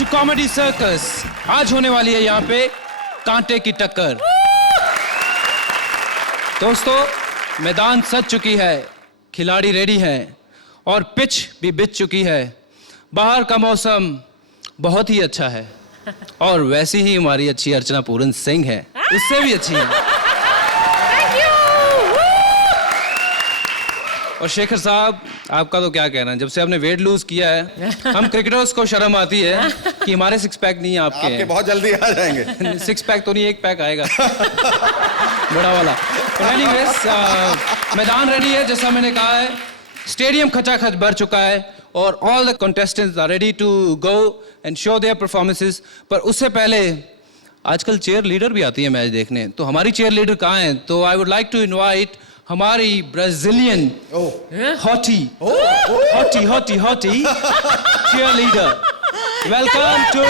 To comedy circus. आज होने वाली है यहाँ पे कांटे की टक्कर। दोस्तों, मैदान सज चुकी है, खिलाड़ी रेडी हैं और पिच भी बिछ चुकी है। बाहर का मौसम बहुत ही अच्छा है और वैसी ही हमारी अच्छी अर्चना पूरन सिंह है, उससे भी अच्छी है। और शेखर साहब, आपका तो क्या कहना है, जब से आपने वेट लूज किया है हम क्रिकेटर्स को शर्म आती है कि हमारे सिक्स पैक नहीं है, आपके बहुत जल्दी आ जाएंगे। सिक्स पैक तो नहीं, एक पैक आएगा बड़ा वाला। एनीवेज, मैदान रेडी है, जैसा मैंने कहा है। स्टेडियम खचाखच भर चुका है और all the contestants are ready to go and show their performances. पर उससे पहले आजकल चेयर लीडर भी आती है मैच देखने, तो हमारी चेयर लीडर कहाँ हैं? तो I would like to invite हमारी Brazilian hotty cheerleader. Welcome to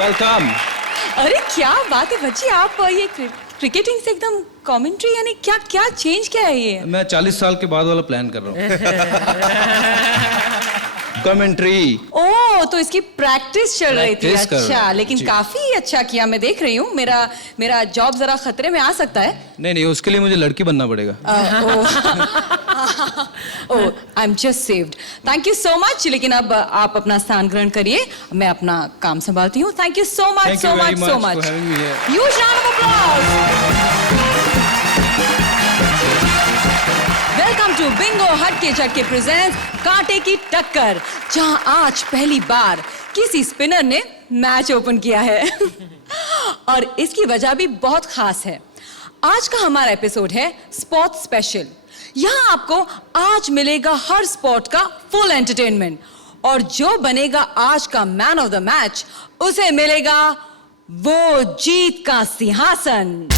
welcome. अरे क्या बात है बच्ची, आप ये क्रिकेटिंग से एकदम कमेंट्री, यानी क्या क्या चेंज क्या है ये? मैं 40 साल के बाद वाला प्लान कर रहा हूँ। कमेंट्री। ओह, तो इसकी प्रैक्टिस चल रही थी। प्रैक्टिस अच्छा, लेकिन काफी अच्छा किया, मैं देख रही हूँ। मेरा जॉब जरा खतरे में आ सकता है। नहीं, उसके लिए मुझे लड़की बनना पड़ेगा। Oh, I am just saved. Thank you so much. लेकिन अब आप अपना स्थान ग्रहण करिए, मैं अपना काम संभालती हूँ। Thank you so much, so much, so much. Huge round of applause. Welcome to Bingo हटके झटके प्रेजेंट्स कांटे की टक्कर, जहां आज पहली बार किसी स्पिनर ने मैच ओपन किया है और इसकी वजह भी बहुत खास है। आज का हमारा एपिसोड है स्पोर्ट्स स्पेशल। यहां आपको आज मिलेगा हर स्पोर्ट का फुल एंटरटेनमेंट, और जो बनेगा आज का मैन ऑफ द मैच, उसे मिलेगा वो जीत का सिंहासन।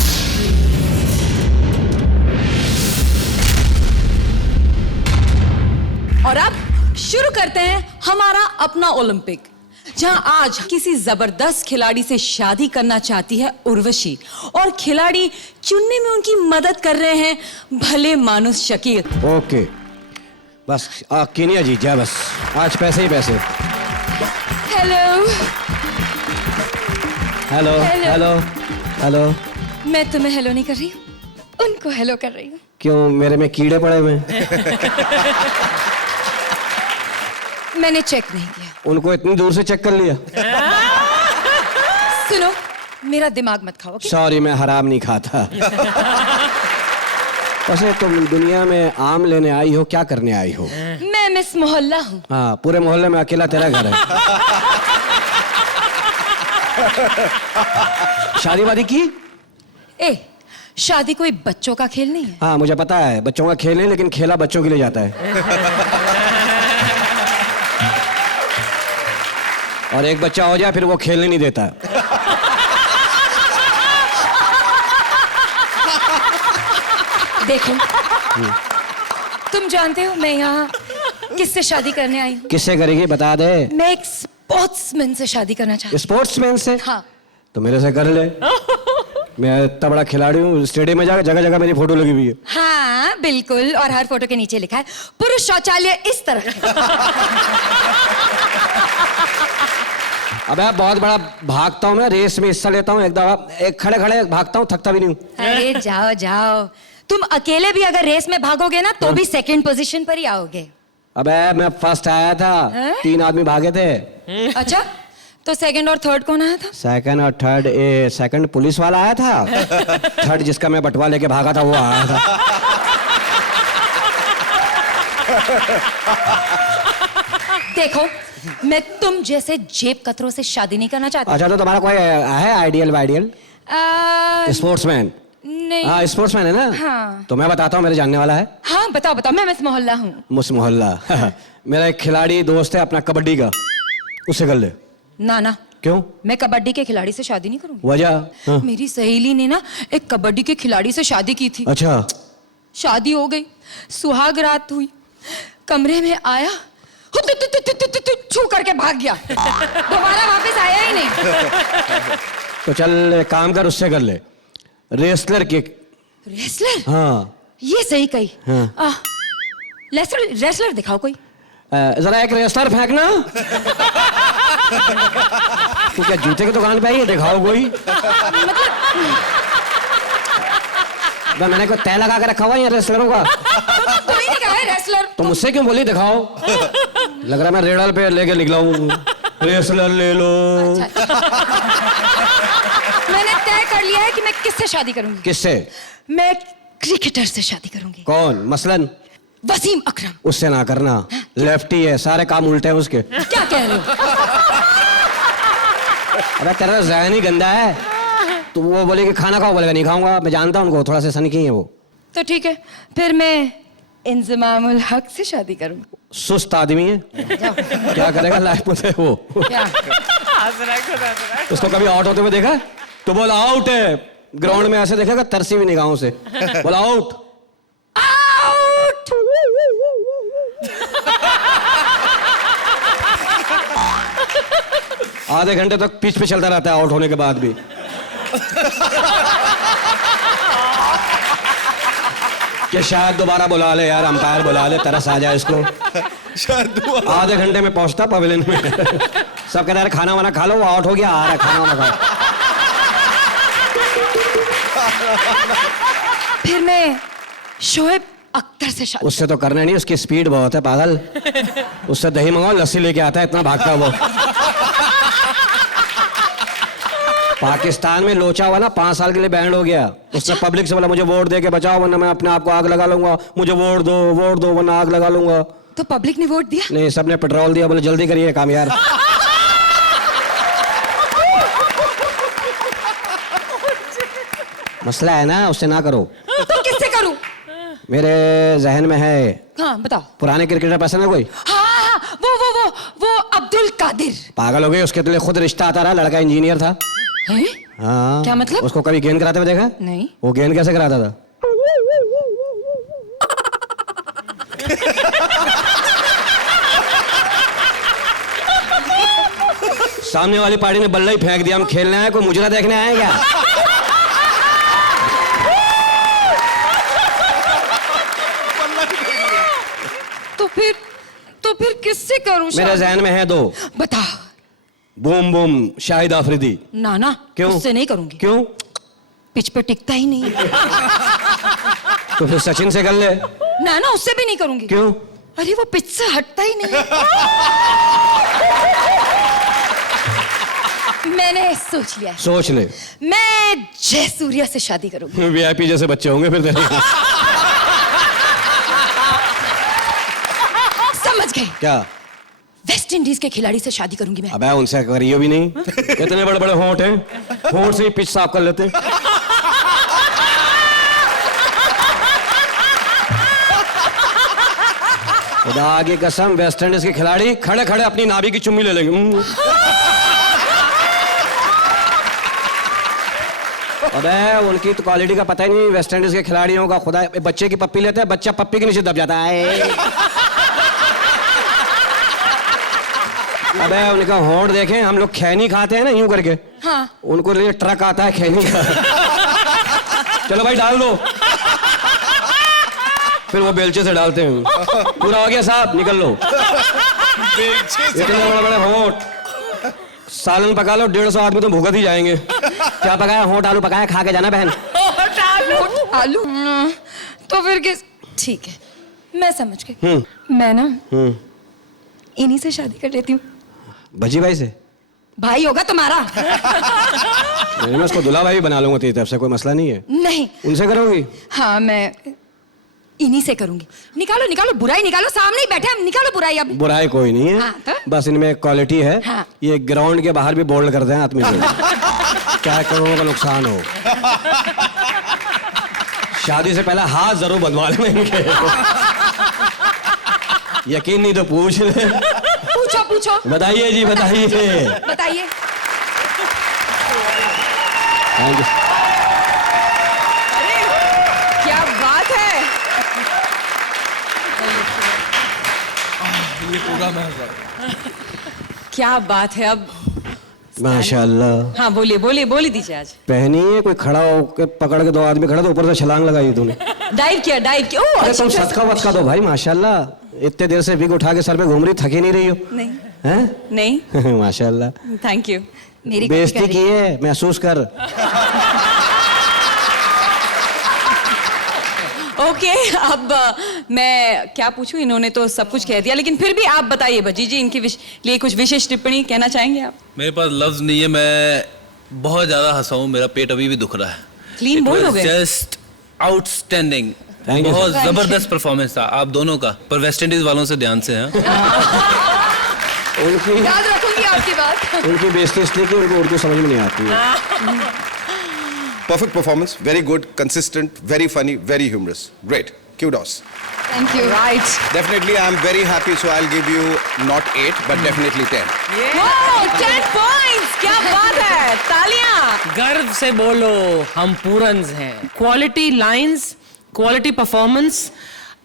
और अब शुरू करते हैं हमारा अपना ओलंपिक, जहां आज किसी जबरदस्त खिलाड़ी से शादी करना चाहती है उर्वशी, और खिलाड़ी चुनने में उनकी मदद कर रहे हैं भले मानुस शकील। ओके, बस केनिया जीत जाए, बस आज पैसे ही पैसे। Hello hello hello hello. मैं तुम्हें हेलो नहीं कर रही हूँ, उनको हेलो कर रही हूँ। क्यों, मेरे में कीड़े पड़े हुए हैं? मैंने चेक नहीं किया। उनको इतनी दूर से चेक कर लिया? सुनो, मेरा दिमाग मत खाओ। सॉरी, मैं हराम नहीं खाता। वैसे तुम दुनिया में आम लेने आई हो, क्या करने आई हो? मैं मिस मोहल्ला हूँ। हाँ, पूरे मोहल्ले में अकेला तेरा घर है। शादी वादी की? शादी कोई बच्चों का खेल नहीं है। हाँ, मुझे पता है बच्चों का खेल है, लेकिन खेला बच्चों के लिए जाता है। और एक बच्चा हो जाए फिर वो खेलने नहीं देता। देखो, तुम जानते हो मैं यहाँ किससे शादी करने आई हूँ? किससे करेगी, बता दे। मैं एक स्पोर्ट्समैन से शादी करना चाहती हूँ। स्पोर्ट्समैन से? हाँ। तो मेरे से कर ले। मैं इतना बड़ा खिलाड़ी हूँ, स्टेडियम में जाकर जगह जगह मेरी फोटो लगी हुई है। हाँ बिल्कुल, और हर फोटो के नीचे लिखा है पुरुष शौचालय इस तरह है। अबे बहुत बड़ा भागता हूँ मैं, रेस में हिस्सा लेता हूँ, एक खड़े खड़े भागता हूँ, थकता भी नहीं हूँ। अरे जाओ जाओ, तुम अकेले भी अगर रेस में भागोगे ना तो भी सेकंड पोजीशन पर ही आओगे। अबे मैं फर्स्ट आया था, 3 आदमी भागे थे। अच्छा, तो सेकंड और थर्ड कौन आया था? सेकंड और थर्ड, सेकंड पुलिस वाला आया था, थर्ड जिसका मैं बटवा लेके भागा था वो आया था। देखो, मैं तुम जैसे जेब कतरों से शादी नहीं करना चाहती। अच्छा, तो तुम्हारा कोई है आइडियल? स्पोर्ट्समैन? नहीं। हाँ, स्पोर्ट्समैन है ना? हाँ। तो मैं बताता हूँ, मेरे जानने वाला है। हाँ बताओ बताओ, मैं मिस मोहल्ला हूँ। मिस मोहल्ला। मेरा एक खिलाड़ी दोस्त है अपना कबड्डी का, उससे कर ले। ना ना, क्यों? मैं कबड्डी के खिलाड़ी से शादी नहीं करूंगी। वजह? हाँ। मेरी सहेली ने ना एक कबड्डी के खिलाड़ी से शादी की थी। अच्छा। शादी हो गई, सुहाग रात हुई, कमरे में आया, छू करके भाग गया, दोबारा वापस आया ही नहीं। तो चल काम कर, उससे कर ले, रेसलर के रेसलर? हाँ ये सही कही। हाँ। रेसलर रेसलर दिखाओ कोई। जरा एक रेसलर फेंकना। तू क्या जूते की दुकान पे आई है? दिखाओ कोई। मैंने कोई तय लगा के रखा हुआ है रेसलरों का। कोई नहीं कहा है रेसलर। तो मुझसे क्यों बोली दिखाओ? लग रहा है मैं रेडल पे लेके निकला हूँ। रेसलर ले लो। अच्छा। मैंने तय कर लिया है कि मैं किससे शादी करूंगी। किससे? मैं क्रिकेटर से शादी करूंगी। कौन? मसलन वसीम अकरम। उससे ना करना, लेफ्टी है, सारे काम उल्टे हैं उसके। क्या कह रहे हो? अबे तेरा ज़हन ही गंदा है। तो वो बोले कि खाना खाओ, बोलेगा नहीं खाऊंगा। मैं जानता हूं उनको, थोड़ा सा सनकी है वो। तो ठीक है, फिर मैं इंजमामुल हक से शादी करूंगी। सुस्त आदमी है, क्या करेगा लाइफ में वो। क्या? उसको कभी आउट होते हुए देखा? तो बोला आउट है, ग्राउंड में ऐसे देखेगा तरसी हुई निगाहों से, बोला आउट। आउट। आधे घंटे तक पिच पे चलता रहता है आउट होने के बाद भी। कि शायद दोबारा बुला ले यार, अंपायर बुला ले, तरस आ जाए इसको। शायद आधे घंटे में पहुंचता पवेलियन में। सब कह रहे हैं खाना वाना खा लो, वो आउट हो गया, आ रहा है खाना वाना खाओ। फिर मैं शोएब अख्तर से शादी। उससे तो करना नहीं, उसकी स्पीड बहुत है पागल। उससे दही मंगाओ, लस्सी लेके आता है, इतना भागता है वो। पाकिस्तान में लोचा हुआ ना 5 साल के लिए बैंड हो गया। उसने पब्लिक से बोला मुझे वोट दे के बचाओ वरना मैं अपने आप को आग लगा लूंगा, मुझे वोट दो वरना आग लगा लूंगा। तो पब्लिक ने वोट दिया? नहीं, सबने पेट्रोल दिया, बोले जल्दी करिए काम यार। मसला है ना, उससे ना करो। तो किससे करूं? मेरे जहन में है। हाँ बताओ। पुराने क्रिकेटर पसंद है कोई? हाँ, वो अब्दुल कादिर। पागल हो गए, उसके लिए खुद रिश्ता आता रहा, लड़का इंजीनियर था। हैं? हाँ। क्या मतलब? उसको कभी गेंद कराते हुए देखा? नहीं। वो गेंद कैसे कराता था? सामने वाली पार्टी ने बल्ला ही फेंक दिया, हम खेलने आए, कोई मुजरा देखने आए क्या? तो फिर किससे करूं? मेरे जहन में है 2। बता। Boom boom Shahid Afridi. ना क्यों? उससे नहीं करूंगी। क्यों? पिच पे टिकता ही नहीं। तो फिर सचिन से कर ले। ना उससे भी नहीं करूंगी। क्यों? अरे वो पिच से हटता ही नहीं। मैंने सोच लिया है। सोच ले। मैं जयसूर्या से शादी करूंगी। वीआईपी जैसे बच्चे होंगे फिर तेरे। समझ गए? क्या? वेस्ट इंडीज के खिलाड़ी से शादी करूंगी मैं। अबे उनसे करियो भी नहीं, इतने बड़े बड़े होंठ हैं, होंठ से ही पिच साफ कर लेते। खुदा की कसम, वेस्ट इंडीज के खिलाड़ी खड़े खड़े अपनी नाभि की चुम्मी ले लेंगे। अबे उनकी तो क्वालिटी का पता ही नहीं वेस्ट इंडीज के खिलाड़ियों का। खुदा, बच्चे की पप्पी लेते हैं, बच्चा पप्पी के नीचे दब जाता है। अबे उनका होंठ देखें, हम लोग खैनी खाते हैं ना यूं करके। हाँ। उनको लिए ट्रक आता है खैनी का। चलो भाई डाल दो, फिर वो बेलचे से डालते हैं। पूरा हो गया साहब, निकल लो। इतने बड़े बड़े होंठ, सालन पका लो, 150 आदमी तो भुगत ही जाएंगे। क्या पकाया? होंठ आलू पकाया, खा के जाना बहन। आलू? तो फिर किस? ठीक है, मैं समझ गई। मैं ना इन्हीं से शादी कर लेती हूँ। भजी भाई से? भाई होगा तुम्हारा। मैं उसको दुल्हा भाई बना लूंगा, तेरी तरफ से कोई मसला नहीं है। नहीं। उनसे करोगी? हाँ, मैं इन्हीं से करूंगी। निकालो बुराई निकालो, सामने ही बैठे हम, निकालो बुराई अब। बुराई कोई नहीं है। हाँ, तो? बस इनमें एक क्वालिटी है। हाँ। ये ग्राउंड के बाहर भी बोल्ड करते हैं आदमी को। क्या करोड़ों का नुकसान हो। शादी से पहले हाथ जरूर बंधवा लेना इनके। यकीन नहीं तो पूछ ले। पूछो। बताइए जी, बताइए। बताइए। Thank you. क्या बात है। ये पूरा महसूस। क्या बात है। अब माशाल्लाह। हाँ बोलिए बोलिए बोली दीजिए आज। पहनी है कोई खड़ा होकर पकड़ के 2 आदमी खड़ा तो ऊपर से छलांग लगाई तूने। डाइव किया ओह अरे तुम सदका वदका दो भाई माशाल्लाह। इतने देर से विग उठा के सर पे घूम रही, थकी नहीं रही हो? नहीं हैं? नहीं माशाल्लाह। Thank you. मेरी बेइज्जती की है, महसूस कर। ओके अब मैं क्या पूछूं, इन्होंने तो सब कुछ कह दिया, लेकिन फिर भी आप बताइए भज्जी जी, इनके लिए कुछ विशेष टिप्पणी कहना चाहेंगे आप? मेरे पास लफ्ज नहीं है, मैं बहुत ज्यादा हंसा हूं, मेरा पेट अभी भी दुख रहा है। क्लीन बोल हो गए। जस्ट आउटस्टैंडिंग, Thank you, बहुत sir. जबरदस्त परफॉर्मेंस था आप दोनों का, पर वेस्ट इंडीज वालों से ध्यान से हैं। उनकी याद रखूंगी आपकी बात। उनकी बेइज्जती इसलिए कि उनको उर्दू समझ में नहीं आती है। Perfect performance, very good, consistent, very funny, very humorous. Great. Kudos. Thank you. Right. Definitely, I'm very happy, so I'll give you not 8, but definitely 10. 10 points, क्या बात है, तालियां। गर्व से बोलो हम पूरन्स हैं। Quality lines, quality performance,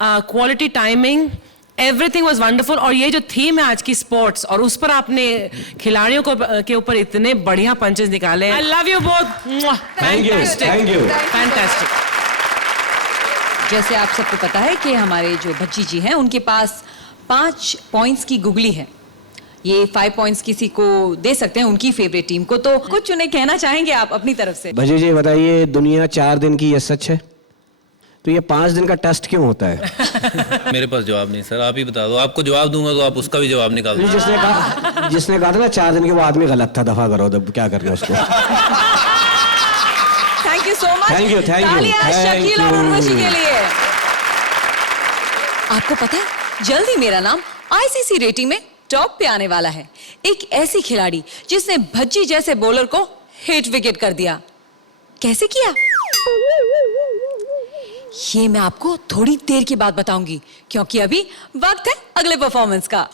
quality timing, everything was wonderful. और ये जो थीम है आज की स्पोर्ट्स, और उस पर आपने खिलाड़ियों को के ऊपर इतने बढ़िया पंचेस निकाले। I love you both. Thank you. Fantastic. जैसे आप सबको पता है कि हमारे जो भज्जी जी हैं उनके पास 5 पॉइंट्स की गुगली है। ये 5 पॉइंट्स किसी को दे सकते हैं, उनकी फेवरेट टीम को। तो कुछ उन्हें कहना चाहेंगे आप अपनी तरफ से? भजी जी बताइए, दुनिया 4 दिन की, ये सच है? तो ये 5 दिन का टेस्ट क्यों होता है? मेरे पास जवाब नहीं सर, आप ही बता दो। आपको जवाब दूंगा तो आप उसका भी जवाब निकाल दो। जिसने कहा था ना 4 दिन के, वो आदमी गलत था, दफा करो, तब क्या करना उसको। Thank you so much. Thank you. तालियां Thank शकील और you. उर्वशी के लिए। आपको पता है, जल्द ही मेरा नाम आईसीसी रेटिंग में टॉप पे आने वाला है। एक ऐसी खिलाड़ी जिसने भज्जी जैसे बॉलर को हिट विकेट कर दिया। कैसे किया, ये मैं आपको थोड़ी देर के बाद बताऊंगी, क्योंकि अभी वक्त है अगले परफॉर्मेंस का।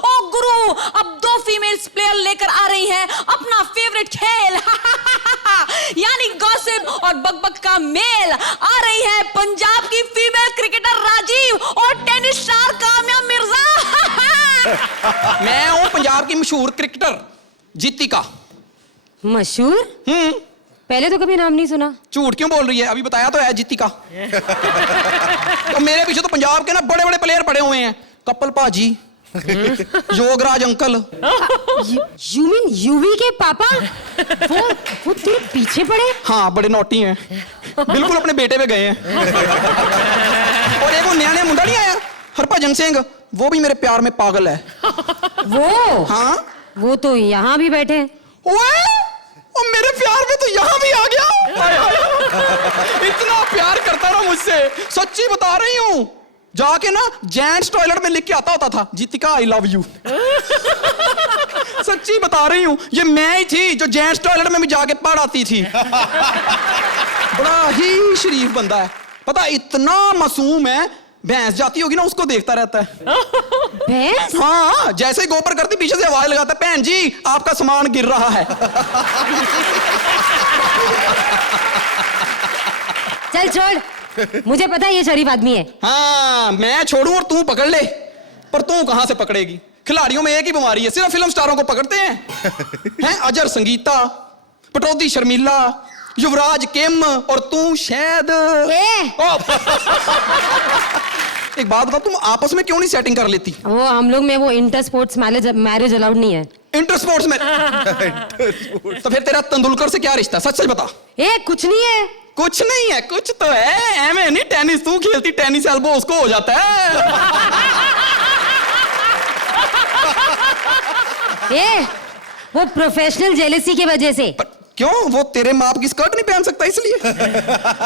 ओ गुरु, अब 2 फीमेल्स प्लेयर लेकर आ रही हैं अपना फेवरेट खेल, यानी गॉसिप और बकबक का मेल। आ रही है पंजाब की फीमेल क्रिकेटर राजीव और टेनिस स्टार काम्या मिर्जा। मैं हूँ पंजाब की मशहूर क्रिकेटर जीतिका। मशहूर? पहले तो कभी नाम नहीं सुना। झूठ क्यों बोल रही है, अभी बताया तो है जीतिका। तो मेरे पीछे तो पंजाब के ना बड़े बड़े प्लेयर पड़े हुए हैं, कपिल पाजी, Yograj uncle. You mean UV के पापा? वो तेरे पीछे पड़े? हाँ, बड़े नोटी हैं, बिल्कुल अपने बेटे पे गए हैं। और एक वो नया मुंडा नहीं आया, हरभजन सिंह, वो भी मेरे प्यार में पागल है। वो? हाँ, वो तो यहाँ भी बैठे हैं। ओए, और मेरे प्यार में तो यहाँ भी आ गया। इतना प्यार करता ना मुझसे, सच्ची बता रही हूँ। जाके ना जेंट्स टॉयलेट में लिख के आता होता था, जीतिका आई लव यू। सच्ची बता रही हूँ, ये मैं ही थी जो जेंट्स टॉयलेट में भी जाके पढ़ आती थी। बड़ा ही शरीफ बंदा है, पता इतना मासूम है, भैंस जाती होगी ना उसको देखता रहता है। भैंस? हाँ, जैसे ही गोबर करती पीछे से आवाज लगाता है, बहन जी आपका सामान गिर रहा है। चल छोड़, मुझे पता है ये शरीफ आदमी है। हाँ, मैं छोड़ूं और तू पकड़ ले, पर तू कहां से पकड़ेगी? खिलाड़ियों में एक ही बीमारी है, सिर्फ फिल्म स्टारों को पकड़ते हैं। अजर संगीता, पटौदी शर्मिला, युवराज किम, और तू शायद। एक बात बता, तुम आपस में क्यों नहीं सेटिंग कर लेती? वो हम लोग में वो इंटर स्पोर्ट्स मैरिज अलाउड नहीं है। इंटर स्पोर्ट्स में? तो फिर तेरा तेंदुलकर से क्या रिश्ता, सच सच बता। कुछ नहीं है। कुछ नहीं है, कुछ तो है। एम नहीं, टेनिस तू खेलती, टेनिस एल्बो उसको हो जाता है। वो प्रोफेशनल जेलेसी की वजह से। क्यों, वो तेरे माप की स्कर्ट नहीं पहन सकता इसलिए?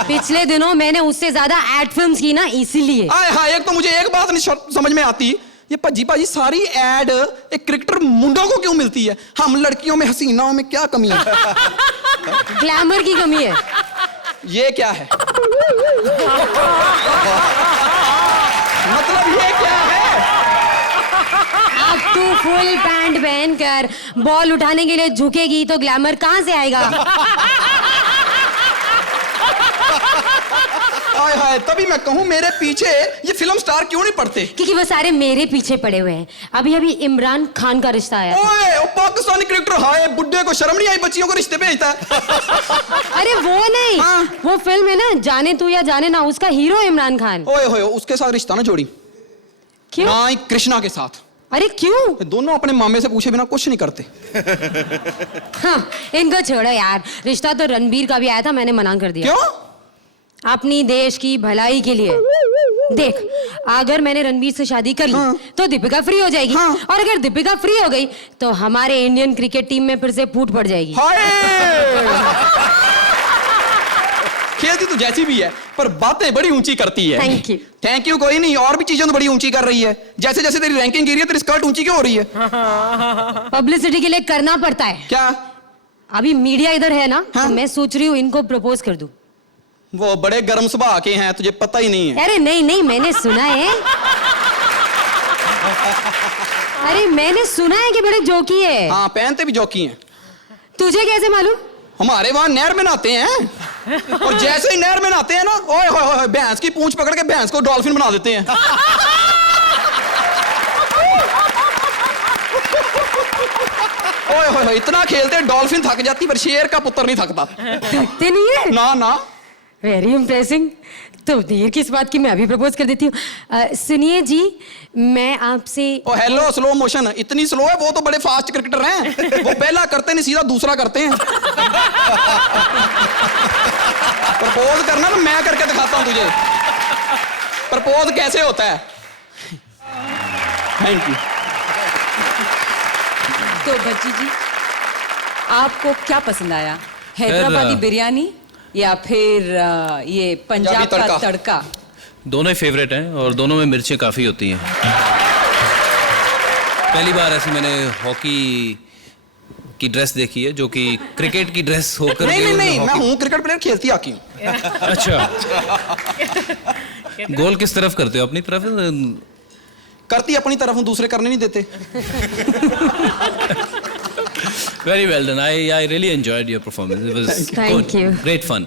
पिछले दिनों मैंने उससे ज्यादा एड फिल्म्स की ना, इसीलिए। हाँ, एक तो मुझे एक बात नहीं समझ में आती, ये भज्जी पाजी सारी एड एक क्रिकेटर मुंडों को क्यों मिलती है? हम लड़कियों में, हसीनाओं में क्या कमी है? ग्लैमर की कमी है। ये क्या है? मतलब ये क्या है? अब तू फुल पैंट पहनकर बॉल उठाने के लिए झुकेगी तो ग्लैमर कहां से आएगा? हाय हाय, तभी मैं कहूँ मेरे पीछे ये फिल्म स्टार क्यों नहीं पड़ते? क्योंकि वो सारे मेरे पीछे पड़े हुए हैं। अभी अभी इमरान खान का रिश्ता आया। ओए, वो पाकिस्तानी क्रिकेटर, हाय बुड्ढे को शर्म नहीं आई बच्चियों को रिश्ते भेजता है। अरे वो नहीं, हाँ। वो फिल्म है ना जाने तू या जाने ना, उसका हीरो इमरान खान। ओए होए, उसके साथ रिश्ता ना जोड़ी। क्यों? ना ही कृष्णा के साथ। अरे क्यों? दोनों अपने मामे से पूछे बिना कुछ नहीं करते। हाँ, इनको छोड़ो यार। रिश्ता तो रणबीर का भी आया था, मैंने मना कर दिया। क्यों? अपनी देश की भलाई के लिए। देख, अगर मैंने रणबीर से शादी कर ली हाँ। तो दीपिका फ्री हो जाएगी। हाँ। और अगर दीपिका फ्री हो गई तो हमारे इंडियन क्रिकेट टीम में फिर से फूट पड़ जाएगी। हाय खेलती तो जैसी भी है, पर बातें बड़ी ऊंची करती है। Thank you. थैंक यू कोई नहीं, और भी चीजें तो बड़ी ऊंची कर रही है। जैसे जैसे तेरी रैंकिंग गिरी है, तेरी स्कर्ट ऊंची क्यों हो रही है? पब्लिसिटी के लिए करना पड़ता है। क्या? अभी मीडिया इधर है ना, हाँ। तो मैं सोच रही हूँ इनको प्रपोज कर दूं। वो बड़े गर्म स्वभाव के हैं, तुझे पता ही नहीं है। अरे नहीं नहीं, मैंने सुना है। अरे मैंने सुना है कि बड़े जोकी है। हाँ, पहनते भी जौकी हैं। तुझे कैसे मालूम? हमारे वहां नहर में नहाते हैं, और जैसे ही नहर में नहाते हैं ना, ओए होए होए, भैंस की पूंछ पकड़ के भैंस को डॉल्फिन बना देते हैं। ओए होए होए, इतना खेलते हैं डॉल्फिन थक जाती, पर शेर का पुत्र नहीं थकता। थकते नहीं है? ना ना। Very impressing. तो देर किस बात की, मैं अभी प्रपोज कर देती हूँ। सुनिए जी, मैं आपसे। ओ हेलो, स्लो मोशन इतनी स्लो है? वो तो बड़े फास्ट क्रिकेटर हैं, वो पहला करते नहीं सीधा दूसरा करते हैं। प्रपोज करना तो मैं करके दिखाता हूं तुझे, प्रपोज कैसे होता है। Thank you. तो भज्जी जी, आपको क्या पसंद आया? हैदराबादी बिरयानी या फिर ये पंजाब का तड़का? दोनों ही फेवरेट हैं और दोनों में मिर्चें काफ़ी होती हैं। पहली बार ऐसी मैंने हॉकी की ड्रेस देखी है जो कि क्रिकेट की ड्रेस होकर नहीं के नहीं नहीं, मैं हॉकी- हूँ क्रिकेट प्लेयर, खेलती हॉकी हूँ। अच्छा। गोल किस तरफ करते हो, अपनी तरफ? करती अपनी तरफ हूँ, दूसरे करने नहीं देते। Very well done. I really enjoyed your performance. It was Thank good. you. Great fun.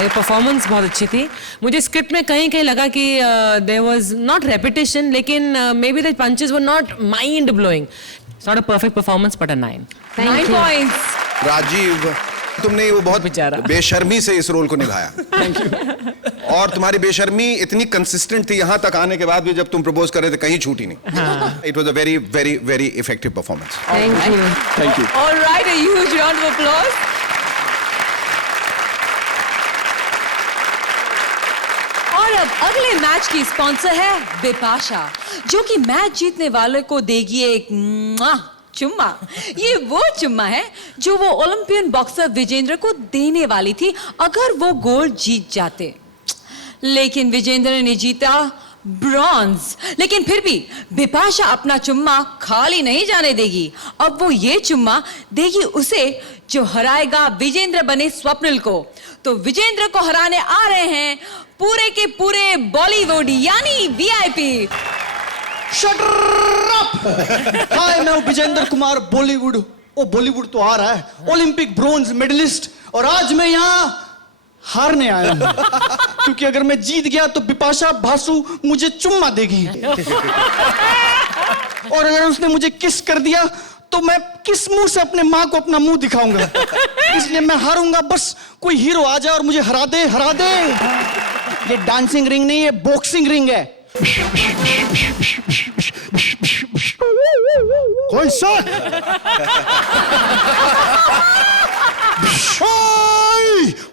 ये परफॉर्मेंस बहुत अच्छी थी। मुझे स्क्रिप्ट में कहीं कहीं लगा कि देयर वाज नॉट रेपिटेशन, लेकिन maybe the punches were not mind blowing. It's not a perfect performance but a 9 Thank you. points. Rajeev, तुमने वो बहुत बेचारा। बेशर्मी से इस रोल को निभाया। और तुम्हारी बेशर्मी इतनी कंसिस्टेंट थी यहां तक आने के बाद भी, जब तुम प्रपोज कर रहे थे कहीं छूटी नहीं। It was a very very very effective performance. Thank you. Thank you. All right, a huge round of applause. और अब अगले मैच की स्पॉन्सर है बिपाशा, जो कि मैच जीतने वाले को देगी एक चुम्मा। ये वो चुम्मा है जो वो ओलंपियन बॉक्सर विजेंद्र को देने वाली थी अगर वो गोल्ड जीत जाते। लेकिन विजेंद्र ने जीता ब्रॉन्ज। लेकिन फिर भी बिपाशा अपना चुम्मा खाली नहीं जाने देगी। अब वो ये चुम्मा देगी उसे जो हराएगा विजेंद्र बने स्वप्निल को। तो विजेंद्र को हराने आ रहे हैं पूरे के पूरे बॉलीवुड यानी वीआईपी। Shut up! हाय, मैं हूं विजेंद्र कुमार बॉलीवुड। ओ बॉलीवुड तो आ रहा है, ओलंपिक ब्रोंज मेडलिस्ट, और आज मैं यहाँ हारने आया हूं। क्योंकि अगर मैं जीत गया तो बिपाशा बासु मुझे चुम्मा देगी, और अगर उसने मुझे किस कर दिया तो मैं किस मुंह से अपने माँ को अपना मुंह दिखाऊंगा। इसलिए मैं हारूंगा, बस कोई हीरो आ जाए और मुझे हरा दे, हरा दे। ये डांसिंग रिंग नहीं, ये बॉक्सिंग रिंग है। कोई सा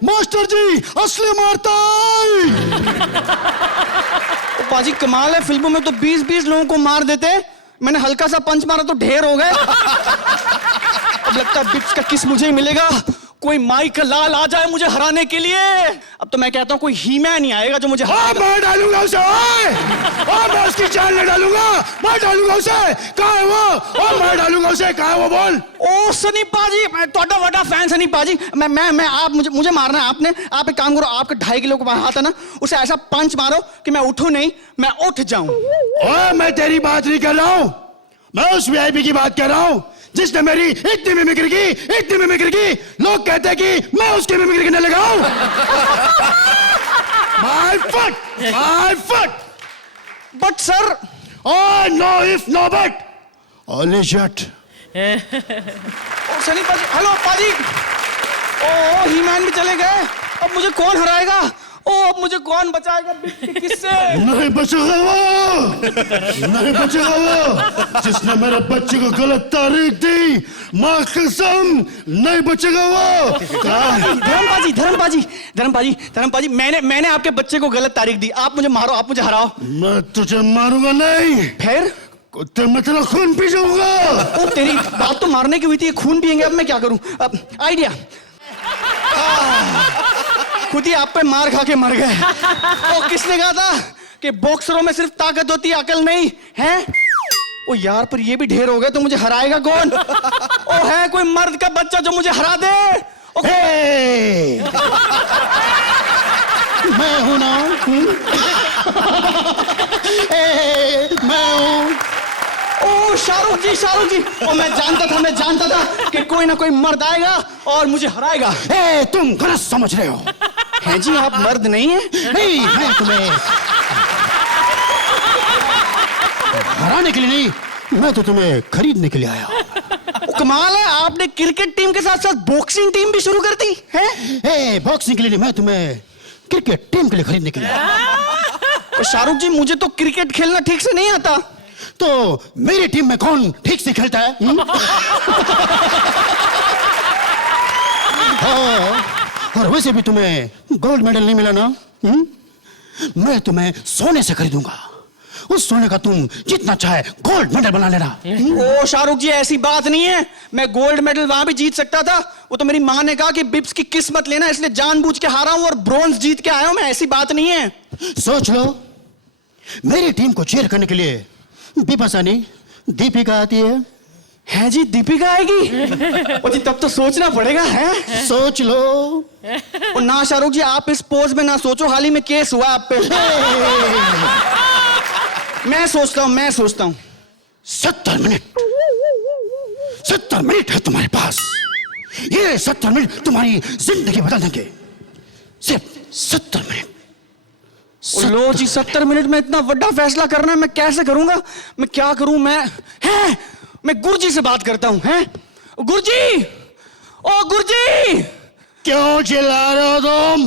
मास्टर जी असली मारता पाजी, कमाल है। फिल्मों में तो 20-20 लोगों को मार देते हैं, मैंने हल्का सा पंच मारा तो ढेर हो गए। अब लगता है बिप्स का किस मुझे ही मिलेगा। कोई माई का लाल आ जाए मुझे हराने के लिए। अब तो मैं कहता हूँ कोई हीमैन ही आएगा जो मुझे मैं डालूंगा उसे। मैं उसकी जान नहीं डालूंगा, मैं डालूंगा उसे। कहाँ है वो? मैं डालूंगा उसे। कहाँ है वो? बोल। ओ सनी पाजी, मैं तोड़ा बड़ा फैन सनी पाजी। मैं आप मुझे मारना है आपने। आप एक काम करो, आपके 2.5 किलो का हाथ है ना, उसे ऐसा पंच मारो कि मैं उठूं नहीं, मैं उठ जाऊं। मैं तेरी बात नहीं कर रहा हूं, मैं उस वीआईपी की बात कर रहा हूं जिसने मेरी इतनी मिमिक्री की। लोग कहते हैं कि मैं उसकी मिमिक्री करने लगा हूं। My foot! My foot! But sir Oh, no if, no but. Only shot. ओ सनी पाजी, हेलो पाजी। ओ ही मैन भी चले गए, अब मुझे कौन हराएगा? ओ अब मुझे कौन बचाएगा किससे? नहीं बचेगा वो, नहीं बचेगा वो जिसने मेरे बच्चे को गलत तारीख दी, माँ कसम नहीं बचेगा वो। धर्मपाजी, मैंने आपके बच्चे को गलत तारीख दी। आप मुझे मारो, आप मुझे हराओ। मैं तुझे मारूंगा नहीं, फिर कुत्ते में तेरा खून पी जाऊंगा। ओ तेरी बात तो मारने की हुई थी, खून पिएंगे, अब मैं क्या करूं? आइडिया, खुद ही आप पे मार खा के मर गए। ओ किसने कहा था कि बॉक्सरों में सिर्फ ताकत होती है, अकल नहीं है? ओ यार, पर ये भी ढेर हो गए, तो मुझे हराएगा कौन? ओ है कोई मर्द का बच्चा जो मुझे हरा दे? मैं हूं ना, मैं हूं। ओ शाहरुख जी, ओ मैं जानता था कि कोई ना कोई मर्द आएगा और मुझे हराएगा। तुम गलत समझ रहे हो। हैं जी, आप मर्द नहीं हैं? नहीं, मैं तुम्हें हराने के लिए नहीं, मैं तो तुम्हें खरीदने के लिए आया। कमाल है, आपने क्रिकेट टीम के साथ साथ बॉक्सिंग टीम भी शुरू कर दी है? बॉक्सिंग के लिए नहीं, मैं तुम्हें क्रिकेट टीम के लिए खरीदने के लिए आया। शाहरुख जी, मुझे तो क्रिकेट खेलना ठीक से नहीं आता। तो मेरी टीम में कौन ठीक से खेलता है? और वैसे भी तुम्हें गोल्ड मेडल नहीं मिला ना, मैं तुम्हें सोने से खरीदूंगा। उस सोने का तुम जितना चाहे गोल्ड मेडल बना लेना। ओ शाहरुख जी, ऐसी बात नहीं है, मैं गोल्ड मेडल वहां भी जीत सकता था। वो तो मेरी माँ ने कहा कि बिप्स की किस्मत लेना, इसलिए जानबूझ के हारा हूं और ब्रॉन्ज जीत के आया हूं मैं, ऐसी बात नहीं है। सोच लो, मेरी टीम को चीयर करने के लिए बिपाशा नहीं, दीपिका आती है जी? दीपिका आएगी? ओ जी, तब तो सोचना पड़ेगा, है? सोच लो। ओ ना शाहरुख जी, आप इस पोज में ना सोचो, हाल ही में केस हुआ आप पे। मैं सोचता हूं 70 मिनट है तुम्हारे पास। ये 70 मिनट तुम्हारी जिंदगी बदल देंगे, सिर्फ 70 मिनट। लो जी, 70 मिनट में इतना बड़ा फैसला करना है, मैं कैसे करूंगा? मैं क्या करूं? मैं गुरुजी से बात करता हूं। हैं गुरुजी, ओ गुरुजी। क्यों चिल्ला रहे हो तुम?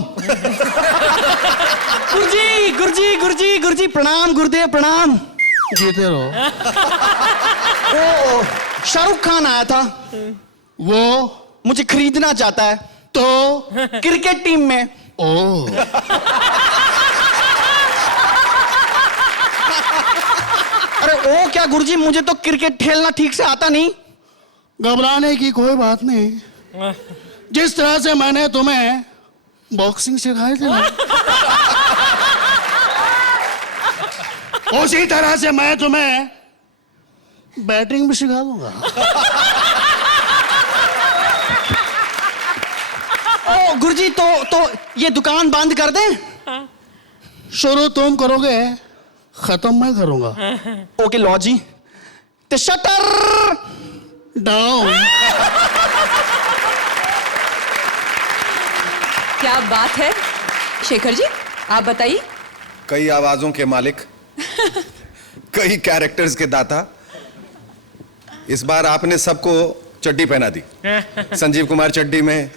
गुरुजी, प्रणाम गुरुदेव, प्रणाम। जीते रहो। ओ शाहरुख खान आया था, वो मुझे खरीदना चाहता है। तो क्रिकेट टीम में। ओ अरे ओ क्या गुरुजी, मुझे तो क्रिकेट खेलना ठीक से आता नहीं। घबराने की कोई बात नहीं, जिस तरह से मैंने तुम्हें बॉक्सिंग सिखाई थी ना, उसी तरह से मैं तुम्हें बैटिंग भी सिखा दूंगा। ओ गुरुजी, तो ये दुकान बंद कर दें? शुरू तुम करोगे, खत्म मैं करूंगा। ओके लो जी, तो शटर डाउन। क्या बात है शेखर जी, आप बताइए। कई आवाजों के मालिक, कई कैरेक्टर्स के दाता, इस बार आपने सबको चड्डी पहना दी। संजीव कुमार चड्डी में,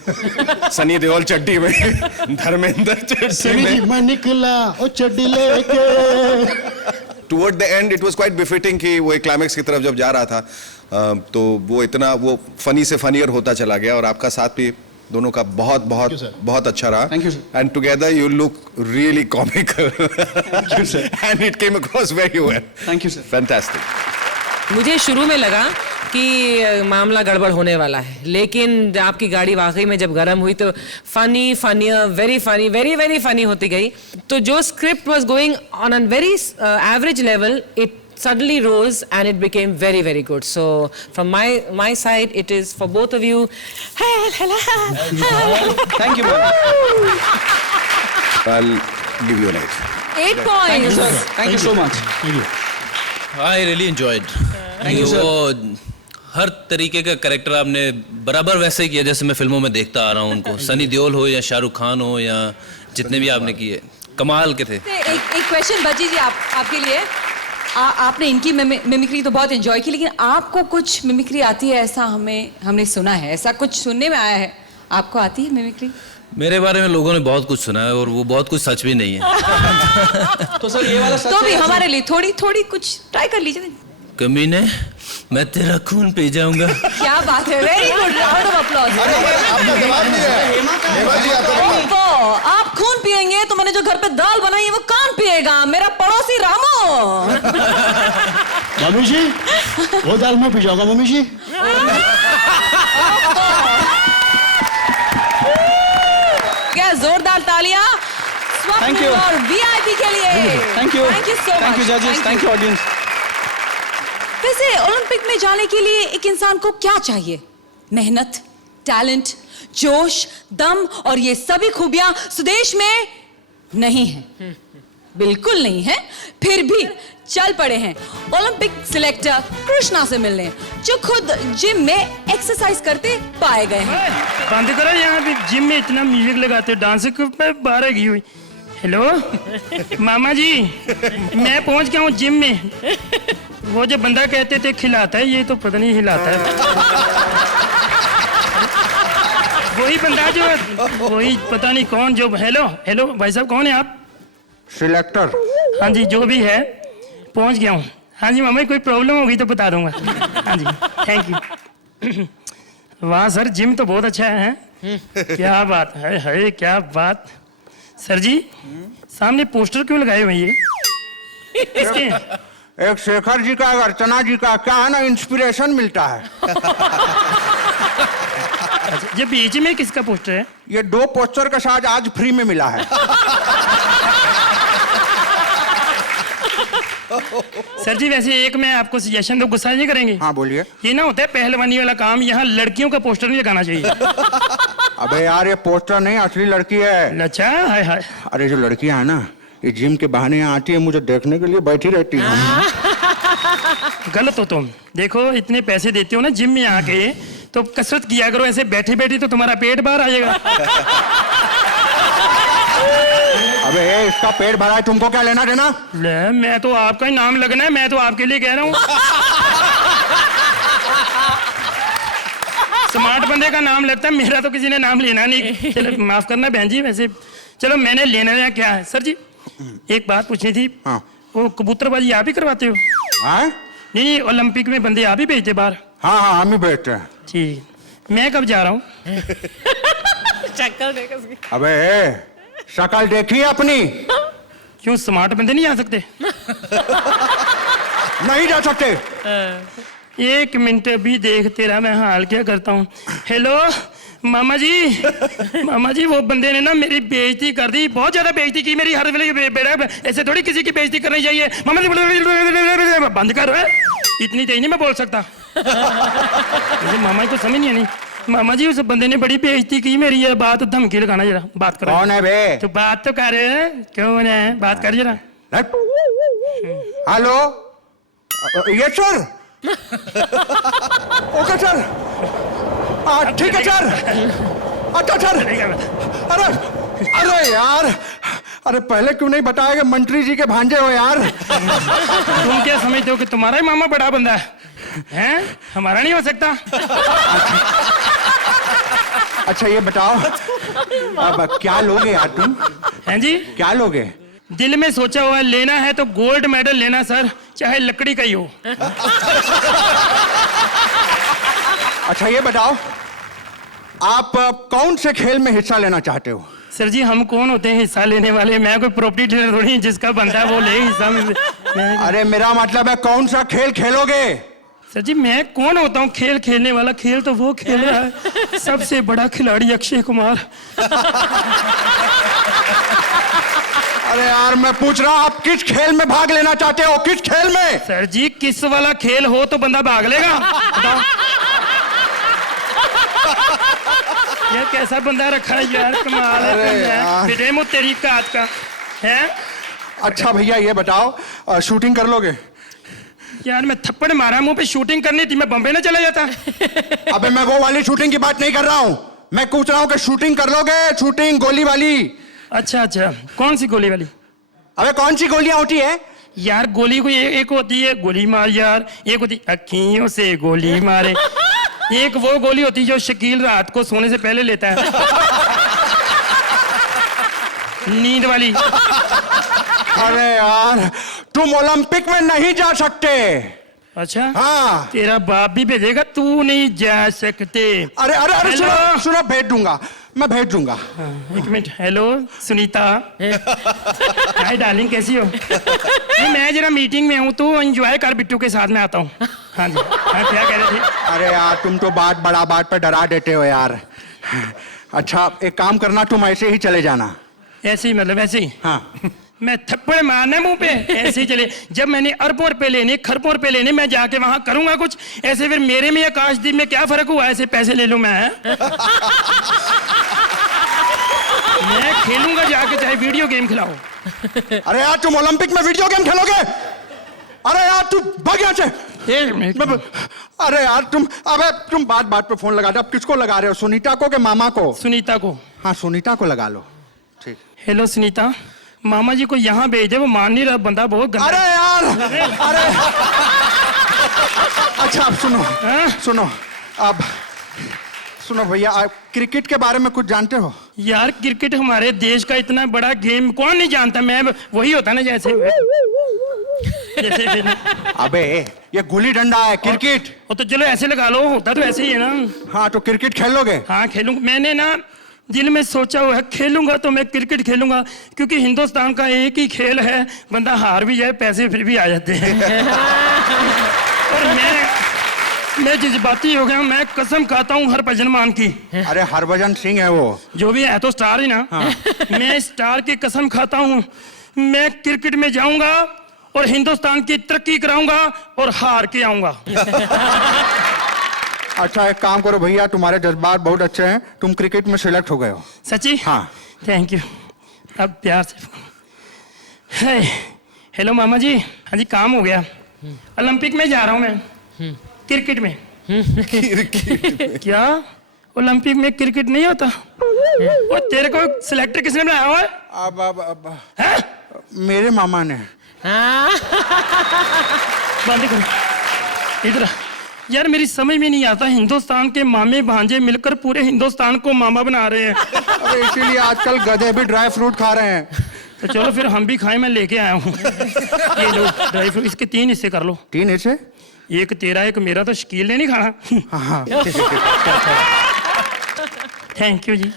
सनी देओल चड्डी में, धर्मेंद्र चड्डी में। मैं निकला ओ चड्डी लेके। Toward the end it was quite befitting कि वो एक क्लाइमेक्स की तरफ जब जा रहा था, तो वो इतना वो फनी से फनियर होता चला गया, और आपका साथ भी दोनों का बहुत अच्छा रहा। Thank you sir. And together you look really comical and it came across very well. Thank you sir. Fantastic. मुझे शुरू में लगा कि मामला गड़बड़ होने वाला है, लेकिन आपकी गाड़ी वाकई में जब गर्म हुई तो फनियर, वेरी फनी होती गई। तो जो script was going on a very average level, it suddenly rose and it became very good. So from my side, it is for both of you. Thank you, ma'am. I'll give you an 8. 8 points. Thank you so much. I really enjoyed. Thank you, sir. वो हर तरीके का character आपने बराबर वैसे ही किया जैसे मैं फिल्मों में देखता आ रहा हूँ उनको। सनी देओल हो या शाहरुख खान हो या जितने भी आपने किए, कमाल के थे। एक क्वेश्चन बची जी आपके लिए। आपने इनकी मिमिक्री तो बहुत एंजॉय की, लेकिन आपको कुछ मिमिक्री आती है ऐसा हमने सुना है, ऐसा कुछ सुनने में आया है, आपको आती है मिमिक्री? मेरे बारे में लोगों ने बहुत कुछ सुना है और वो बहुत कुछ सच भी नहीं है। तो सर ये वाला सच तो भी है? हमारे लिए थोड़ी कुछ ट्राई कर लीजिए। कमीने, मैं तेरा खून पी जाऊंगा। क्या बात है, very good, round of applause. आपने जवाब दिया है। हेमा जी आपका आप खून पिएंगे तो मैंने जो घर पे दाल बनाई है वो कौन पिएगा? मेरा पड़ोसी रामू। मम्मी जी, वो दाल मैं पी जाऊंगा मम्मी जी। क्या जोरदार तालियां Thank you. और वीआईपी के लिए। Thank you thank you so much. Thank you जजेस, थैंक यू ऑडियंस। वैसे ओलंपिक में जाने के लिए एक इंसान को क्या चाहिए? मेहनत, टैलेंट, जोश, दम और ये सभी खूबियां सुदेश में नहीं है, बिल्कुल नहीं है। फिर भी चल पड़े हैं ओलंपिक सिलेक्टर कृष्णा से मिलने, जो खुद जिम में एक्सरसाइज करते पाए गए हैं। बंद करो, यहाँ पे जिम में इतना म्यूजिक लगाते हो, डांस पे बारह की हुई। हेलो मामा जी, मैं पहुंच गया हूँ जिम में। वो जो बंदा कहते थे खिलाता है, ये तो पता नहीं हिलाता है। वही बंदा जो, वही पता नहीं कौन जो। हेलो भाई साहब, कौन है आप? सिलेक्टर। हाँ जी, जो भी है, पहुंच गया हूँ। हाँ जी मामा, कोई प्रॉब्लम होगी तो बता दूंगा। हाँ जी, थैंक यू। वाह सर, जिम तो बहुत अच्छा है। क्या बात है, क्या बात। सर जी, सामने पोस्टर क्यों लगाए हुए ये? किसके? एक शेखर जी का, एक अर्चना जी का। क्या है ना, इंस्पिरेशन मिलता है। अच्छा, ये बीच में किसका पोस्टर है? ये 2 पोस्टर का साथ आज फ्री में मिला है। सर जी, वैसे एक मैं आपको सजेशन दो, गुस्सा नहीं करेंगे? हाँ बोलिए। ये ना होता है पहलवानी वाला काम, यहाँ लड़कियों का पोस्टर नहीं लगाना चाहिए। अबे यार, ये पोस्टर नहीं, असली लड़की है। अच्छा, हाय हाय। अरे जो लड़कियां है ना, ये जिम के बहाने यहाँ आती है, मुझे देखने के लिए बैठी रहती है। गलत हो तुम। देखो, इतने पैसे देते हो ना जिम में आके, तो कसरत किया करो। ऐसे बैठे बैठे तो तुम्हारा पेट बाहर आ जाएगा। अबे इसका पेट भरा है, तुमको क्या लेना देना? ले, मैं तो आपका ही नाम लगना है, मैं तो आपके लिए कह रहा हूँ। स्मार्ट बंदे का नाम लगता है, मेरा तो किसी ने नाम लेना नहीं। चलो माफ करना बहन जी, वैसे चलो मैंने लेना क्या है। सर जी, एक बात पूछनी थी। हाँ। वो कबूतरबाजी आप ही करवाते हो? हाँ? नहीं, ओलंपिक में बंदे आप ही भेजते बाहर? हाँ हाँ, हम ही भेजते हैं। ठीक, मैं कब जा रहा हूँ? अबे शक्ल देखी अपनी? क्यों, स्मार्ट बंदे नहीं आ सकते? नहीं जा सकते। एक मिनट अभी देख तेरा मैं हाल क्या करता हूँ। हेलो मामा जी, वो बंदे ने ना मेरी बेइज्जती कर दी, बहुत ज्यादा बेइज्जती की मेरी। हर वेले बेटा, ऐसे थोड़ी किसी की बेइज्जती करनी चाहिए। मामा जी, बंद कर। इतनी तेज नहीं मैं बोल सकता। मामा जी को समझ नहीं। मामा जी, उस बंदे ने बड़ी बेइज्जती की मेरी। ये बात धमकी लगाना, जरा बात करो। कौन है बे? तो बात तो कर, कौन है, बात कर जरा। हेलो, ये सर। ओके सर, ठीक है सर। अच्छा सर। अरे यार, अरे पहले क्यों नहीं बताया कि मंत्री जी के भांजे हो यार? तुम क्या समझते हो कि तुम्हारा ही मामा बड़ा बंदा है? हमारा नहीं हो सकता? अच्छा ये बताओ, अब क्या लोगे यार तुम? हैं जी? क्या लोगे? दिल में सोचा हुआ है, लेना है तो गोल्ड मेडल लेना सर, चाहे लकड़ी का ही हो। अच्छा ये बताओ, आप कौन से खेल में हिस्सा लेना चाहते हो? सर जी, हम कौन होते हैं हिस्सा लेने वाले? मैं कोई प्रॉपर्टी डीलर थोड़ी, जिसका बनता है वो ले हिस्सा में। अरे मेरा मतलब है कौन सा खेल खेलोगे? सर जी, मैं कौन होता हूँ खेल खेलने वाला? खेल तो वो खेल रहा है, सबसे बड़ा खिलाड़ी अक्षय कुमार। अरे यार मैं पूछ रहा हूँ, आप किस खेल में भाग लेना चाहते हो? किस खेल में? सर जी, किस वाला खेल हो तो बंदा भाग लेगा। ये कैसा बंदा रखा है यार, कमाल है। बेटे मु तेरी काट का है। अच्छा भैया ये बताओ, शूटिंग कर लोगे? यार मैं थप्पड़ मारा मुंह पे, शूटिंग करनी थी, मैं बम्बई ना चला जाता। अबे मैं वो वाली शूटिंग की बात नहीं कर रहा हूँ, मैं पूछ रहा हूँ कि शूटिंग कर लोगे? शूटिंग गोली वाली, अच्छा अच्छा, कौन सी गोली वाली? अबे कौन सी गोलियां होती है? यार गोली को एक होती है गोली मार यार, एक होती अखियों से गोली मारे, एक वो गोली होती है जो शकील रात को सोने से पहले लेता है, नींद वाली। अरे यार तुम ओलंपिक में नहीं जा सकते। अच्छा हाँ। तेरा बाप भी भेजेगा, तू नहीं जा सकते। अरे अरे अरे हेलो। सुनो सुनो, भेज दूंगा, मैं भेज दूंगा। एक minute. Hello Sunita. Hi darling, कैसी हो? नहीं, मैं जरा मीटिंग में हूँ, तू एंजॉय कर, बिट्टू के साथ में आता हूँ। हाँ जी, हाँ क्या कह रहे थे? अरे यार तुम तो बड़ा बात पे डरा देते हो यार। अच्छा एक काम करना, तुम ऐसे ही चले जाना। ऐसे ही मतलब ऐसे ही? हाँ। मैं थप्पड़ मारना मुंह पे? ऐसे ही चले? जब मैंने अरबों रुपए लेने, खरबों रुपए लेने, मैं जाके वहां करूंगा कुछ ऐसे, फिर मेरे में आकाशदीप में क्या फर्क हुआ? ऐसे पैसे ले लूं मैं? मैं खेलूंगा जाके, चाहे वीडियो गेम खिलाओ। अरे यार तुम ओलंपिक में वीडियो गेम खेलोगे? अरे यार तू भाग यहाँ से। अरे यार तुम बात पे फोन लगा दो। अब किसको लगा रहे हो, सुनीता को के मामा को? सुनीता को। हाँ सुनीता को लगा लो। ठीक। हेलो सुनीता, मामा जी को यहाँ भेज दे, वो मान नहीं रहा, बंदा बहुत गंदा। अरे यार अरे अच्छा अब सुनो। हाँ? सुनो भैया, आप क्रिकेट के बारे में कुछ जानते हो? यार क्रिकेट हमारे देश का इतना बड़ा गेम, कौन नहीं जानता? मैं वही होता ना जैसे फिर। अबे ये गुल्ली डंडा है, क्रिकेट। वो तो चलो ऐसे लगा लो, होता तो ऐसे ही है ना। हाँ तो क्रिकेट खेल लोगे? हाँ खेलूंगा, मैंने ना दिल में सोचा हुआ है, खेलूंगा तो मैं क्रिकेट खेलूंगा, क्योंकि हिंदुस्तान का एक ही खेल है, बंदा हार भी जाए पैसे फिर भी आ जाते हैं। और मैं जज्बाती हो गया, मैं कसम खाता हूँ हरभजन मान की। अरे हरभजन सिंह है वो, जो भी है तो स्टार ही ना। हाँ। मैं स्टार की कसम खाता हूँ, मैं क्रिकेट में जाऊंगा और हिंदुस्तान की तरक्की कराऊंगा और हार के आऊंगा। अच्छा एक काम करो भैया, तुम्हारे जज्बात बहुत अच्छे हैं, तुम क्रिकेट में सिलेक्ट हो गए हो। सच्ची? हाँ। Thank you. अब प्यार से। हेलो मामा जी। हाँ जी काम हो गया, ओलंपिक में जा रहा हूँ मैं, क्रिकेट में। क्या ओलंपिक में क्रिकेट नहीं होता? वो तेरे को सिलेक्टर किसने बनाया हुआ है? अब मेरे मामा ने। बंद करो इधर। यार मेरी समझ में नहीं आता, हिंदुस्तान के मामे भांजे मिलकर पूरे हिंदुस्तान को मामा बना रहे हैं। अरे इसीलिए आजकल गधे भी ड्राई फ्रूट खा रहे हैं। तो चलो फिर हम भी खाएं, मैं लेके आया हूँ। ये लो ड्राई फ्रूट, इसके 3 हिस्से कर लो। 3 हिस्से? एक तेरा एक मेरा, तो शकील ने नहीं खाना। हाँ। थैंक यू जी।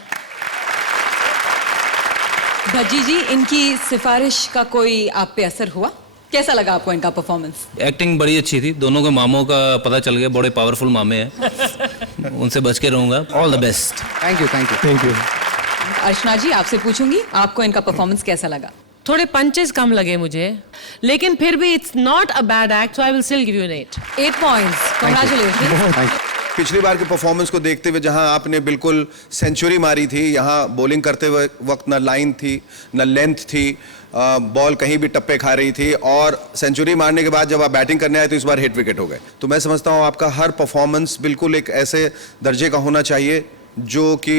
भज्जी जी, इनकी सिफारिश का कोई आप पे असर हुआ? कैसा लगा आपको इनका परफॉर्मेंस? एक्टिंग बड़ी अच्छी थी, दोनों के मामों का पता चल गया, बड़े पावरफुल मामे हैं। उनसे बच के रहूंगा। All the best. Thank you thank you thank you. Archana ji आपसे पूछूंगी, आपको इनका परफॉर्मेंस कैसा लगा? थोड़े पंचेस कम लगे मुझे, लेकिन फिर भी it's not a bad act, so I will still give you an 8। 8 points. Congratulation. पिछली बार के परफॉर्मेंस को देखते हुए जहां आपने बिल्कुल सेंचुरी मारी थी, यहां बॉलिंग करते वक्त न लाइन थी न लेंथ थी, बॉल कहीं भी टप्पे खा रही थी, और सेंचुरी मारने के बाद जब आप बैटिंग करने आए तो इस बार हिट विकेट हो गए। तो मैं समझता हूं आपका हर परफॉर्मेंस बिल्कुल एक ऐसे दर्जे का होना चाहिए जो कि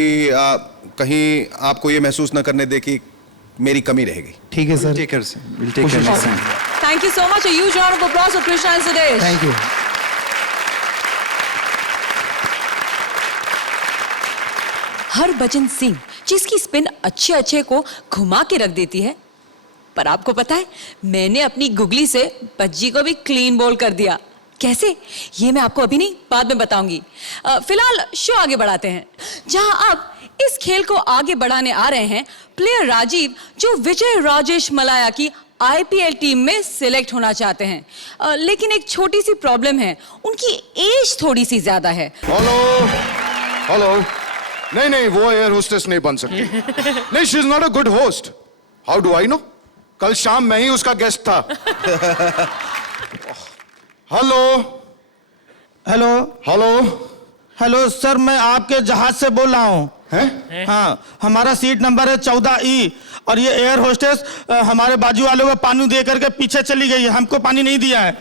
कहीं आपको ये महसूस न करने दे कि मेरी कमी रहेगी। ठीक है sir. Thank you so much. A huge round of applause for Krishna and Sudesh. Thank you. Harbhajan Singh जिसकी स्पिन अच्छे को घुमा के रख देती है, पर आपको पता है मैंने अपनी गुगली से भज्जी को भी क्लीन बॉल कर दिया। कैसे, ये मैं आपको अभी नहीं बाद में बताऊंगी। फिलहाल शो आगे बढ़ाते हैं, जहां अब इस खेल को आगे बढ़ाने आ रहे हैं प्लेयर राजीव, जो विजय राजेश मलाया की आईपीएल टीम में सिलेक्ट होना चाहते हैं। लेकिन एक छोटी सी प्रॉब्लम है, उनकी एज थोड़ी सी ज्यादा है। हेलो नहीं वो एयर होस्टेस नहीं बन सकती। नहीं, she is not a good host. How do I know? कल शाम मैं ही उसका गेस्ट था। Hello hello hello hello sir, मैं आपके जहाज से बोल रहा हूँ। हाँ, हमारा सीट नंबर है 14E, और ये एयर होस्टेस हमारे बाजू वालों को पानी दे करके पीछे चली गई है, हमको पानी नहीं दिया है।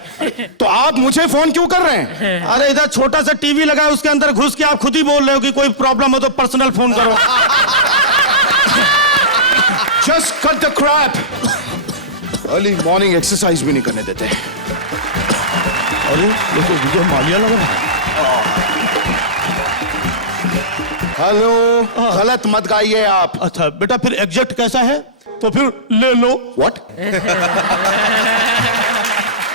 तो आप मुझे फोन क्यों कर रहे हैं? अरे इधर छोटा सा टीवी लगा है, उसके अंदर घुस के आप खुद ही बोल रहे हो कि कोई प्रॉब्लम हो तो पर्सनल फोन करो। Just cut the crap. Early morning exercise भी नहीं करने देते. अरे ये तो विजय माल्या लग रहा है. हेलो, गलत मत गाइए आप. अच्छा बेटा, फिर एग्जैक्ट कैसा है? तो फिर ले लो. What?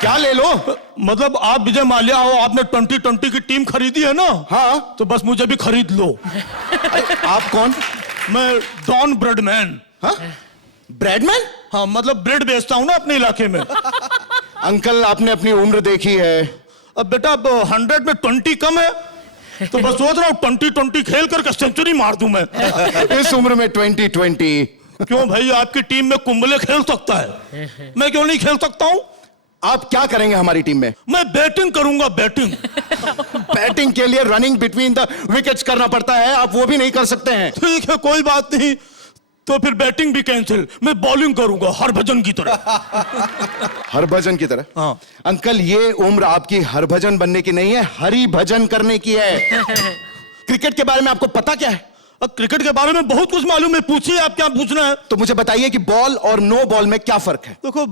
क्या ले लो? मतलब आप विजय माल्या हो, आपने 2020 की टीम खरीदी है ना? हाँ. तो बस मुझे भी खरीद लो. आप कौन? मैं डॉन ब्रेडमैन. हाँ? ब्रेडमैन? हाँ, मतलब ब्रेड बेचता हूँ ना अपने इलाके में. अंकल, आपने अपनी उम्र देखी है. अब बेटा, अब 100 में 20 कम है, तो बस सोच रहा हूँ 2020 खेल करके सेंचुरी मार दूं मैं. इस उम्र में 2020. क्यों भाई, आपकी टीम में कुंबले खेल सकता है, मैं क्यों नहीं खेल सकता हूँ? आप क्या करेंगे हमारी टीम में? मैं बैटिंग करूंगा, बैटिंग. बैटिंग के लिए रनिंग बिटवीन द विकेट्स करना पड़ता है, आप वो भी नहीं कर सकते हैं. ठीक है, कोई बात नहीं, तो फिर बैटिंग भी कैंसिल. मैं बॉलिंग करूंगा हरभजन की तरह. हरभजन की तरह? हाँ. अंकल, ये उम्र आपकी हरभजन बनने की नहीं है, हरि भजन करने की है. क्रिकेट के बारे में आपको पता क्या है? क्रिकेट के बारे में बहुत कुछ मालूम है, पूछिए आप क्या पूछना है. तो मुझे बताइए कि बॉल और नो बॉल में क्या फर्क है? देखो,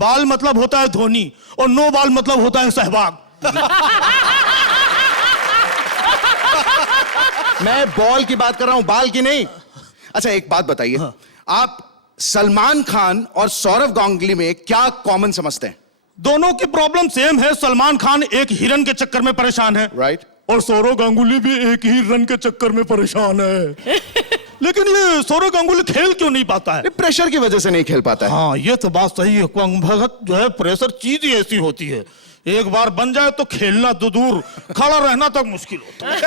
बाल मतलब होता है धोनी और नो बॉल मतलब होता है सहवाग. मैं बॉल की बात कर रहा हूं, बाल की नहीं. अच्छा, एक बात बताइए. हाँ. आप सलमान खान और सौरव गांगुली में क्या कॉमन समझते हैं? दोनों की प्रॉब्लम सेम है. सलमान खान एक हिरन के चक्कर में परेशान है, राइट, और सौरव गांगुली भी एक ही रन के चक्कर में परेशान है. लेकिन ये सौरव गांगुली खेल क्यों नहीं पाता है? प्रेशर की वजह से नहीं खेल पाता है. हाँ, ये तो बात सही है. भगत जो है, प्रेशर चीज ही ऐसी होती है, एक बार बन जाए तो खेलना तो दूर, खड़ा रहना तक मुश्किल होता है.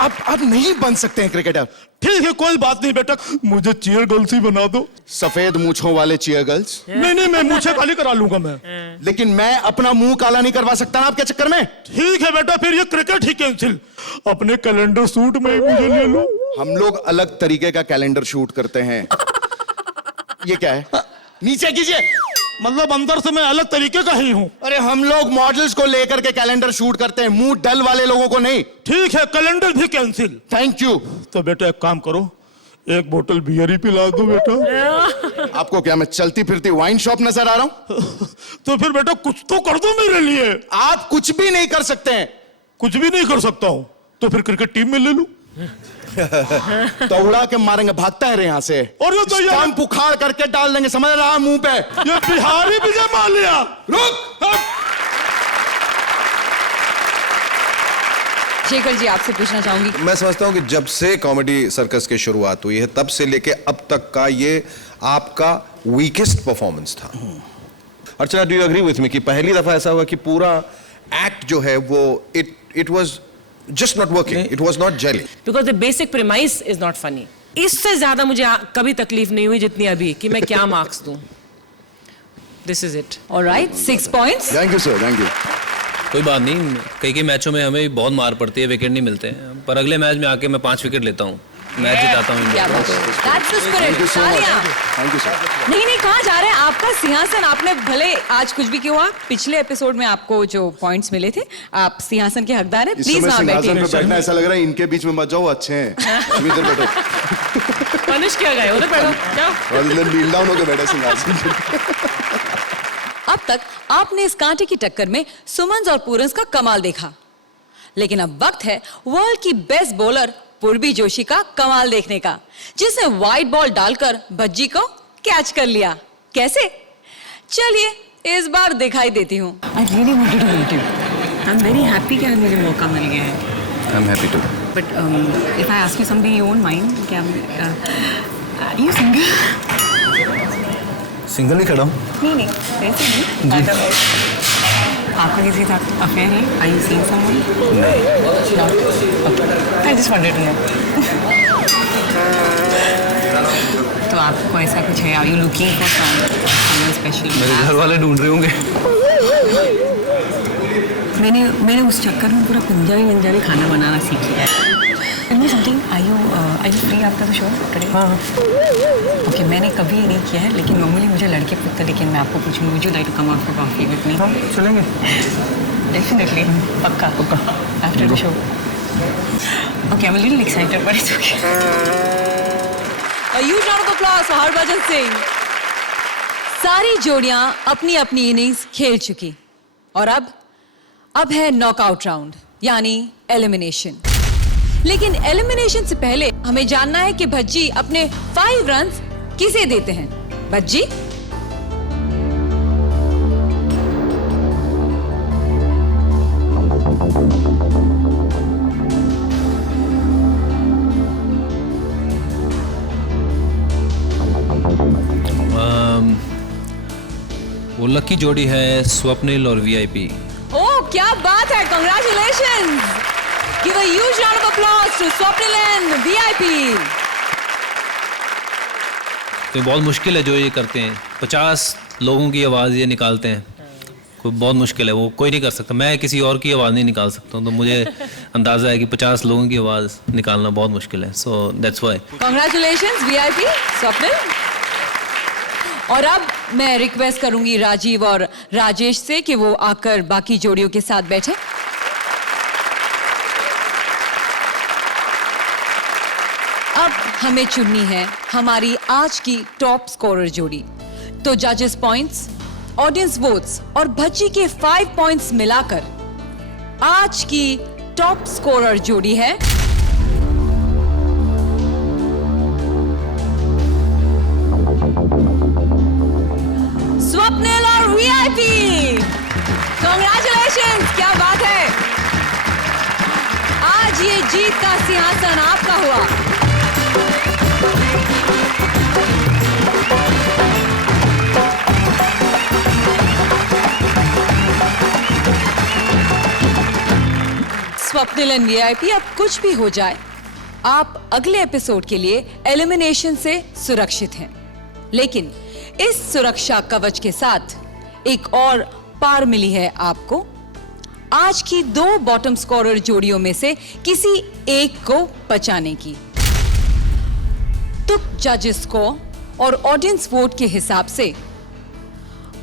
आप नहीं बन सकते हैं क्रिकेटर. ठीक है, कोई बात नहीं बेटा, मुझे चीयर गर्ल्स ही बना दो. सफेद मूंछों वाले चीयर गर्ल्स? नहीं, मैं मूंछें काली करा लूंगा मैं. लेकिन मैं अपना मुंह काला नहीं करवा सकता ना आपके चक्कर में. ठीक है बेटा, फिर ये क्रिकेट ही कैंसिल. अपने कैलेंडर शूट में ही मुझे ले लो. हम लोग अलग तरीके का कैलेंडर शूट करते हैं. ये क्या है? नीचे कीजिए. मतलब अंदर से मैं अलग तरीके का ही हूँ. अरे, हम लोग मॉडल्स को लेकर के कैलेंडर शूट करते हैं, मुंह डल वाले लोगों को नहीं. ठीक है, कैलेंडर भी कैंसिल. Thank you. तो बेटा एक काम करो, एक बोतल बियर ही पिला दो बेटा. आपको क्या मैं चलती फिरती वाइन शॉप नजर आ रहा हूँ? तो फिर बेटा कुछ तो कर दो मेरे लिए. आप कुछ भी नहीं कर सकते हैं. कुछ भी नहीं कर सकता हूँ? तो फिर क्रिकेट टीम में ले लूं. तो उड़ा के मारेंगे, भागता है यहाँ से. और ये तो स्टंप उखाड़ करके डाल देंगे, समझ रहा है, मुंह पे. ये बिहारी विजय माल्या. रुक. शेखर जी, आपसे पूछना चाहूंगी. मैं समझता हूं कि जब से कॉमेडी सर्कस की शुरुआत हुई है, तब से लेके अब तक का ये आपका वीकेस्ट परफॉर्मेंस था. Archana, do you agree with me कि पहली दफा ऐसा हुआ कि पूरा एक्ट जो है वो it was just not working, it was not gelling, because the basic premise is not funny. इससे ज्यादा मुझे कभी तकलीफ नहीं हुई जितनी अभी कि मैं क्या मार्क्स दूं. This is it. All right, 6 points. Thank you sir, thank you. कोई बात नहीं, कई मैचों में हमें बहुत मार पड़ती है, विकेट नहीं मिलते हैं, पर अगले मैच में आके मैं 5 विकेट लेता हूँ, मैच जिताता हूँ इंडिया. That's the spirit. तालियां. Thank you sir. नहीं, कहाँ जा रहे हैं? आपका सिंहासन, आपने भले आज कुछ भी किया, पिछले एपिसोड में आपको जो पॉइंट्स मिले थे, आप सिंहासन के हकदार हैं. प्लीज वहां बैठिए. पे बैठना ऐसा लग रहा है इनके बीच में मत जाओ, अच्छे हैं. इधर बैठो. पनिश किया गया, उधर बैठो. जाओ. और इधर नील डाउन होकर बैठे सिंहासन. अब तक आपने इस कांटे की टक्कर में सुमन और पूरन्स का कमाल देखा, लेकिन अब वक्त है वर्ल्ड की बेस्ट बॉलर पूर्वी जोशी का कमाल देखने का, जिसने वाइट बॉल डालकर भज्जी को कैच कर लिया. कैसे? चलिए इस बार दिखाई देती हूँ. I really wanted to meet you. I'm very happy कि आज मुझे मौका मिल गया है. I'm happy too. But if I ask you something you won't mind, क्या you single? सिंगल ही खड़ा हूँ. नहीं, वैसे नहीं. आपका किसी साथ अफेयर है? Are you seeing someone? नहीं. No. I just wanted to know. तो आपको ऐसा कुछ है? Are you looking for someone special? मेरे घर वाले ढूंढ रहे होंगे. मैंने उस चक्कर में पूरा पंजाबी खाना बनाना सीख लिया है. Tell me something. Are you free after the show today? हाँ. Okay, मैंने कभी नहीं किया है, लेकिन नॉर्मली मुझे लड़के पूछते, लेकिन मैं आपको पूछूंगी, would you like to come out for coffee with me? हाँ, चलेंगे. Definitely. पक्का. After the show. Okay, I'm a little excited, but it's okay. A huge round of applause for Harbhajan Singh. सारी जोड़ियां अपनी अपनी इनिंग्स खेल चुकी और अब है नॉकआउट राउंड यानी एलिमिनेशन। लेकिन एलिमिनेशन से पहले हमें जानना है कि भज्जी अपने 5 रन्स किसे देते हैं। भज्जी, वो लकी जोड़ी है स्वप्निल और वीआईपी। ओह क्या बात है, congratulations. Give a huge round of applause to Swapnil and VIP. तो बहुत मुश्किल है जो ये करते हैं, 50 लोगों की आवाज़ ये निकालते हैं, कोई बहुत मुश्किल है, वो कोई नहीं कर सकता। मैं किसी और की आवाज़ नहीं निकाल सकता हूँ, तो मुझे अंदाज़ा है कि 50 लोगों की आवाज़ निकालना बहुत मुश्किल है। So that's why. Congratulations VIP, Swapnil. और अब मैं रिक्वेस्ट करूंगी राजीव और राजेश से कि वो आकर बाकी जोड़ियों के साथ बैठे। अब हमें चुननी है हमारी आज की टॉप स्कोरर जोड़ी। तो जजेस पॉइंट्स, ऑडियंस वोट्स और भज्जी के 5 पॉइंट्स मिलाकर आज की टॉप स्कोरर जोड़ी है स्वप्निल और वीआईपी। कांग्रेचुलेशंस, क्या बात है। आज ये जीत का सिंहासन आपका हुआ। स्वप्निल एंड वीआईपी, अब कुछ भी हो जाए आप अगले एपिसोड के लिए एलिमिनेशन से सुरक्षित हैं। लेकिन इस सुरक्षा कवच के साथ एक और पार मिली है आपको। आज की 2 बॉटम स्कोरर जोड़ियों में से किसी एक को बचाने की। तो जजेस को और ऑडियंस वोट के हिसाब से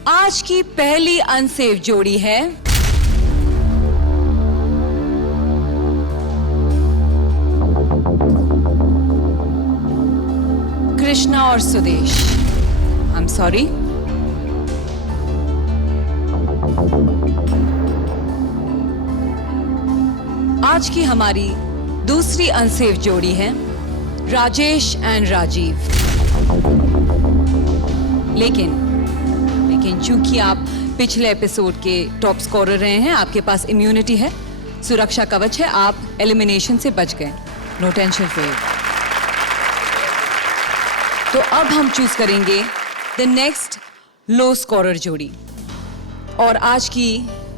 आज की पहली अनसेफ जोड़ी है कृष्णा और सुदेश। I'm sorry. आज की हमारी दूसरी अनसेफ जोड़ी है राजेश एंड राजीव। लेकिन चूंकि आप पिछले एपिसोड के टॉप स्कोरर रहे हैं, आपके पास इम्यूनिटी है, सुरक्षा कवच है, आप एलिमिनेशन से बच गए। No tension for you. तो अब हम चूज करेंगे द नेक्स्ट लो स्कोरर जोड़ी और आज की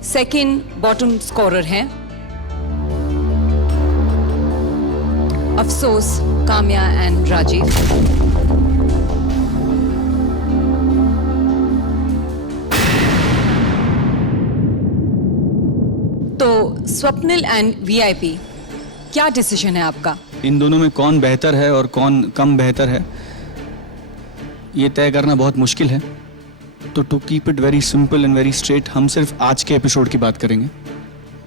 सेकंड बॉटम स्कोरर हैं अफसोस, काम्या एंड राजीव। तो स्वप्निल एंड वीआईपी, क्या डिसीजन है आपका? इन दोनों में कौन बेहतर है और कौन कम बेहतर है ये तय करना बहुत मुश्किल है। तो to keep it very simple and very straight, हम सिर्फ आज के एपिसोड की बात करेंगे।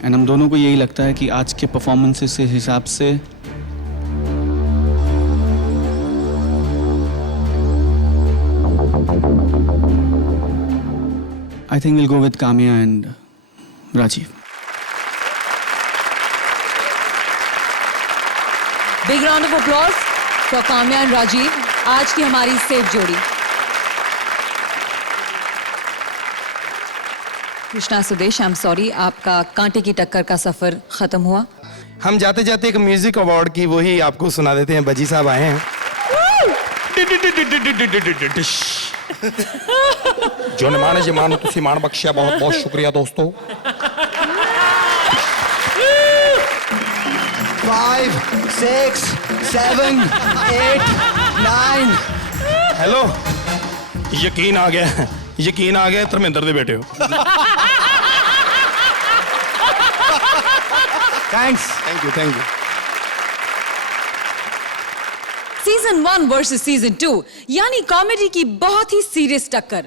एंड हम दोनों को यही लगता है कि आज के परफॉर्मेंसेस के हिसाब से I think will go with Kamya and Rajeev. Big round of applause for Kamya and Rajeev, आज की हमारी सेफ जोड़ी। Krishna, Sudesh, I am sorry, आपका कांटे की टक्कर का सफर खत्म हुआ। हम जाते जाते एक म्यूजिक अवार्ड की वही आपको सुना देते हैं। बजी साहब आए हैं। जो निमाने जी मानो तुसी मान बख्शिया, बहुत बहुत शुक्रिया दोस्तों। 5, 6, 7, 8, 9। हेलो, यकीन आ गया, यकीन आ गया, धर्मेंद्र दे बेटे हो। Thanks, thank you, thank you. Season 1 versus season 2 यानी कॉमेडी की बहुत ही सीरियस टक्कर,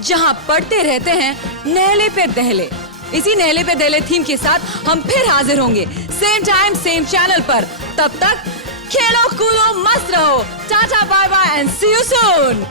जहां पढ़ते रहते हैं नहले पे दहले, इसी नहले पे दहले थीम के साथ हम फिर हाजिर होंगे, सेम टाइम सेम चैनल पर। तब तक खेलो कूदो मस्त रहो। Tata bye bye and see you soon.